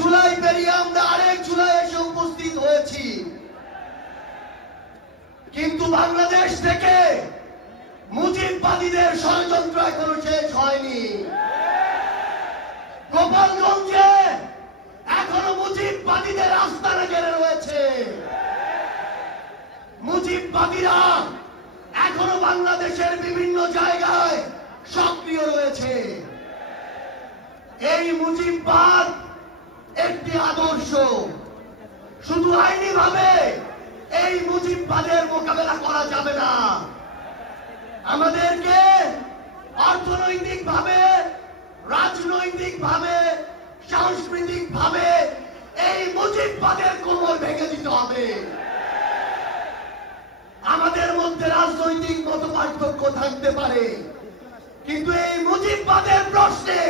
জুলাই পেরিয়ে আমরা আরেক জুলাই এসে উপস্থিত হয়েছি, কিন্তু বাংলাদেশ থেকে মুজিববাদীদের ষড়যন্ত্র এখনো শেষ হয়নি। গোপালগঞ্জে এখনো মুজিববাদীদের আস্তানা ঘেরে রয়েছে। মুজিববাদীরা এখনো বাংলাদেশের বিভিন্ন জায়গায় সক্রিয় রয়েছে। এই মুজিববাদ একটি আদর্শ, শুধু আইনি ভাবে এই মুজিববাদের মোকাবেলা করা যাবে না। আমাদেরকে অর্থনৈতিক ভাবে, রাজনৈতিক ভাবে, সাংস্কৃতিক ভাবে এই মুজিববাদের কোমর ভেঙে দিতে হবে। আমাদের মধ্যে রাজনৈতিক মতপার্থক্য থাকতে পারে, কিন্তু এই মুজিববাদের প্রশ্নে,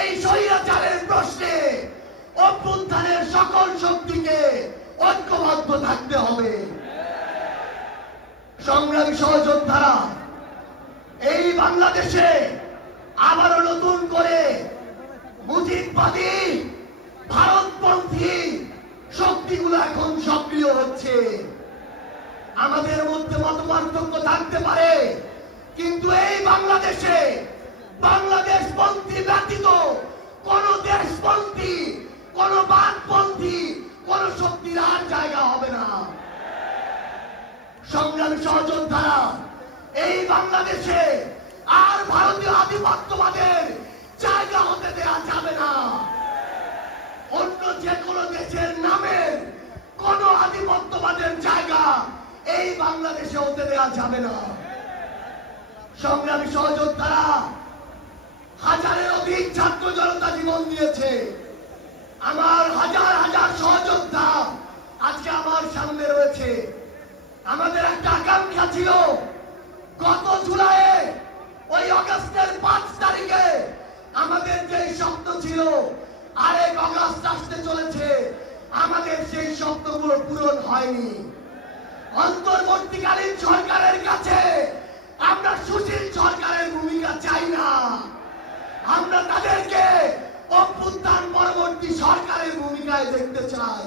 এই স্বৈরাচারের প্রশ্নে অভ্যুত্থানের সকল শক্তিকে ঐক্যবদ্ধ থাকতে হবে। সংগ্রামী সহযোদ্ধারা, এই বাংলাদেশে আবারও নতুন করে মুজিববাদী ভারতপন্থী শক্তিগুলো এখন সক্রিয় হচ্ছে। আমাদের মধ্যে মতপার্থক্য থাকতে পারে, কিন্তু এই বাংলাদেশে বাংলাদেশপন্থী ব্যতীত কোন দেশপন্থী, কোন বাদপন্থী, কোন শক্তির আর জায়গা হবে না। সংগ্রামী সহযোদ্ধারা, এই বাংলাদেশে আর ভারতীয় আধিপত্যবাদের জায়গা হতে দেওয়া যাবে না। অন্য যে কোনো দেশের নামে কোন আধিপত্যবাদের জায়গা এই বাংলাদেশে হতে দেওয়া যাবে না। সংগ্রামী সহযোদ্ধারা, হাজারের অধিক ছাত্র জনতা জীবন দিয়েছে। আমার হাজার হাজার সহযোদ্ধা আজকে আমার সামনে রয়েছে। আমাদের একটা আকাঙ্ক্ষা ছিল, গত জুলাইয়ে ওই অগাস্টের 5 তারিখে আমাদের যে স্বপ্ন ছিল, আরেক অগাস্ট আসতে চলেছে, আমাদের সেই স্বপ্নগুলো পূরণ হয়নি। অন্তর্বর্তীকালীন সরকারের কাছে আমরা সুশীল সরকারের ভূমিকা চাই না। আমরা তাদেরকে অভ্যুত্থান পরবর্তী সরকারের ভূমিকায় দেখতে চাই।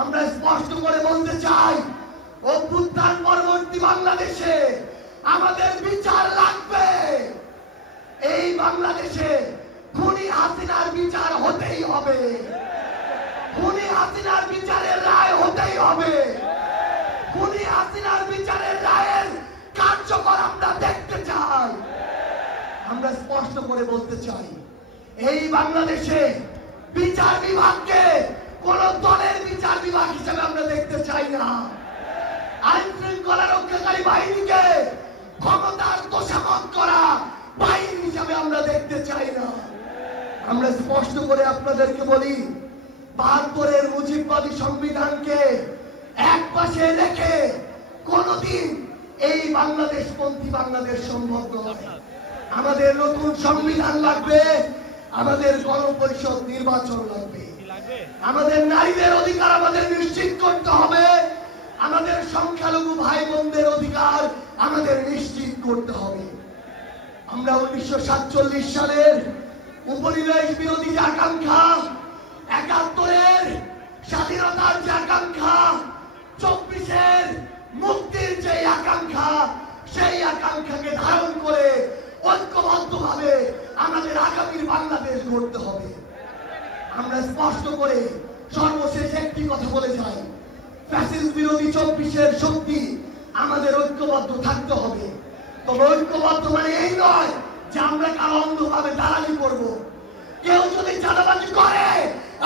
আমরা স্পষ্ট করে বলতে চাই, অভ্যুত্থান পরবর্তী বাংলাদেশে আমাদের বিচার লাগবে। এই বাংলাদেশে খুনি হাসিনার বিচার হতেই হবে। খুনি হাসিনার বিচারের রায় হতেই হবে। খুনি হাসিনার বিচারের রায়ের কার্যকর আমরা দেখতে চাই। আমরা স্পষ্ট করে বলতে চাই, এই বাংলাদেশে বিচার বিভাগকে কোন দলের বিচার বিভাগ হিসেবে আমরা দেখতে চাই না। আইন শৃঙ্খলা রক্ষাকারী বাহিনীকে ক্ষমতার তোষামত করা বাহিনী হিসাবে আমরা দেখতে চাই না। আমরা স্পষ্ট করে আপনাদেরকে বলি, ৭২-এর মুজিববাদী সংবিধানকে এক পাশে রেখে কোনদিন এই বাংলাদেশপন্থী বাংলাদেশ সম্ভব নয়। আমাদের নতুন সংবিধান লাগবে, আমাদের গণপরিষদ নির্বাচন লাগবে, আমাদের নারীদের অধিকার আমাদের নিশ্চিত করতে হবে, আমাদের সংখ্যালঘু ভাই বোনদের অধিকার আমাদের নিশ্চিত করতে হবে। আমরা 1947 সালের উপনিবেশ বিরোধী যে আকাঙ্ক্ষা, ৭১-এর স্বাধীনতার যে আকাঙ্ক্ষা, ২৪-এর মুক্তির যে আকাঙ্ক্ষা, সেই আকাঙ্ক্ষাকে ধারণ করে ঐক্যবদ্ধভাবে আমাদের আগামীর বাংলাদেশ গড়তে হবে। আমরা স্পষ্ট করে সর্বশেষ একটি কথা বলে যাই, ফ্যাসিস্ট বিরোধী ২৪-এর শক্তি আমাদের ঐক্যবদ্ধ থাকতে হবে। তবে ঐক্যবদ্ধ মানে এই নয় যে আমরা কারো অন্ধভাবে দালালি করব। কেউ যদি চাঁদাবাজি করে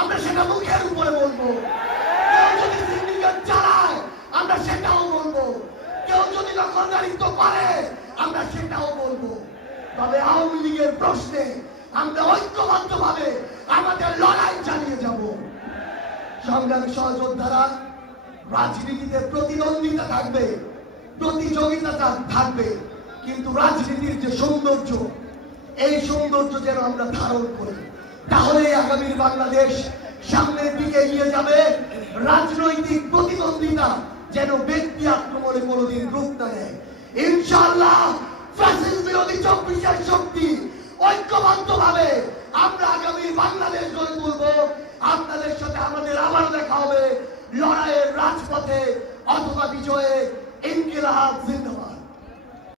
আমরা সেটা মুখের উপরে বলবো, কেউ যদি সিন্ডিকেট চালায় আমরা সেটাও বলবো, কেউ যদি দখলদারিত্ব করে আমরা সেটাও বলবো। তবে আওয়ামী লীগের প্রশ্নে আমরা ঐক্যবদ্ধভাবে আমাদের লড়াই চালিয়ে যাব। সংগ্রামী সহযোদ্ধারা, রাজনীতিতে প্রতিদ্বন্দ্বিতা থাকবে, প্রতিযোগিতা থাকবে, কিন্তু রাজনীতির যে সৌন্দর্য, এই সৌন্দর্য যেন আমরা ধারণ করি, তাহলে আগামীর বাংলাদেশ সামনের দিকে এগিয়ে যাবে। রাজনৈতিক প্রতিদ্বন্দ্বিতা যেন ব্যক্তি আক্রমণে কোনোদিন রূপ না নেয়। ইনশাআল্লাহ ফ্যাসিস্ট বিরোধী ২৪-এর শক্তি ঐক্যবদ্ধভাবে আমরা আগামী বাংলাদেশ গড়ে তুলব। আপনাদের সাথে আমাদের আবার দেখা হবে লড়াইয়ের রাজপথে অথবা বিজয়ে। ইনকিলাব জিন্দাবাদ।